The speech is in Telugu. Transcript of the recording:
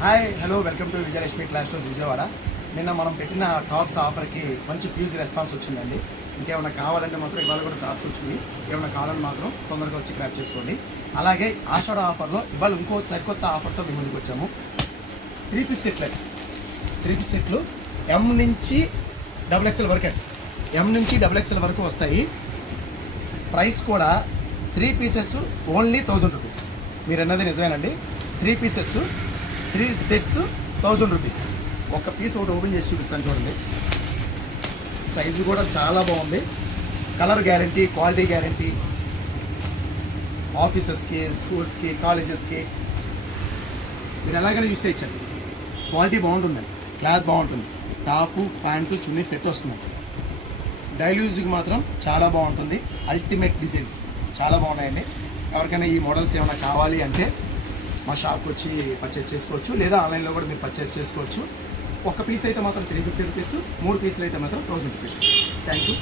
Hi hello welcome to Vijayalakshmi class stores Vijayawada. నిన్న మనం పెట్టిన టాప్స్ ఆఫర్కి మంచి ఫ్యూజ్ రెస్పాన్స్ వచ్చిందండి. ఇంకేమైనా కావాలంటే మాత్రం ఇవాళ కూడా టాప్స్ వచ్చింది. ఏమైనా కావాలని మాత్రం తొందరగా వచ్చి గ్రాప్ చేసుకోండి. అలాగే ఆషాఢ ఆఫర్లో ఇవాళ ఇంకో సరికొత్త ఆఫర్తో మేము ముందుకు వచ్చాము. 3 పీస్ సెట్లు ఎం నుంచి XXL వరకు అండి. ఎం నుంచి XXL వరకు వస్తాయి. ప్రైస్ కూడా 3 పీసెస్ ఓన్లీ 1000 రూపీస్. మీరు అన్నది నిజమేనండి. 3 పీసెస్ 3 సెట్స్ 1000 రూపీస్. ఒక పీస్ ఒకటి ఓపెన్ చేసి చూపిస్తాను చూడండి. సైజు కూడా చాలా బాగుంది. Colour guarantee, quality guarantee. ఆఫీసెస్కి, స్కూల్స్కి, కాలేజెస్కి మీరు ఎలాగైనా యూస్ చేయొచ్చండి. క్వాలిటీ బాగుంటుందండి, క్లాత్ బాగుంటుంది. టాపు, ప్యాంటు, చున్నీ సెట్ వస్తుంది. డైలీ యూజ్కి మాత్రం చాలా బాగుంటుంది. అల్టిమేట్ డిజైన్స్ చాలా బాగున్నాయండి. ఎవరికైనా ఈ మోడల్స్ ఏమైనా కావాలి అంటే మా షాప్కి వచ్చి పర్చేస్ చేసుకోవచ్చు, లేదా ఆన్లైన్లో కూడా మీరు పర్చేస్ చేసుకోవచ్చు. ఒక పీస్ అయితే మాత్రం 350 రూపీస్, 3 పీసులు అయితే మాత్రం 1000 రూపీస్. Thank you.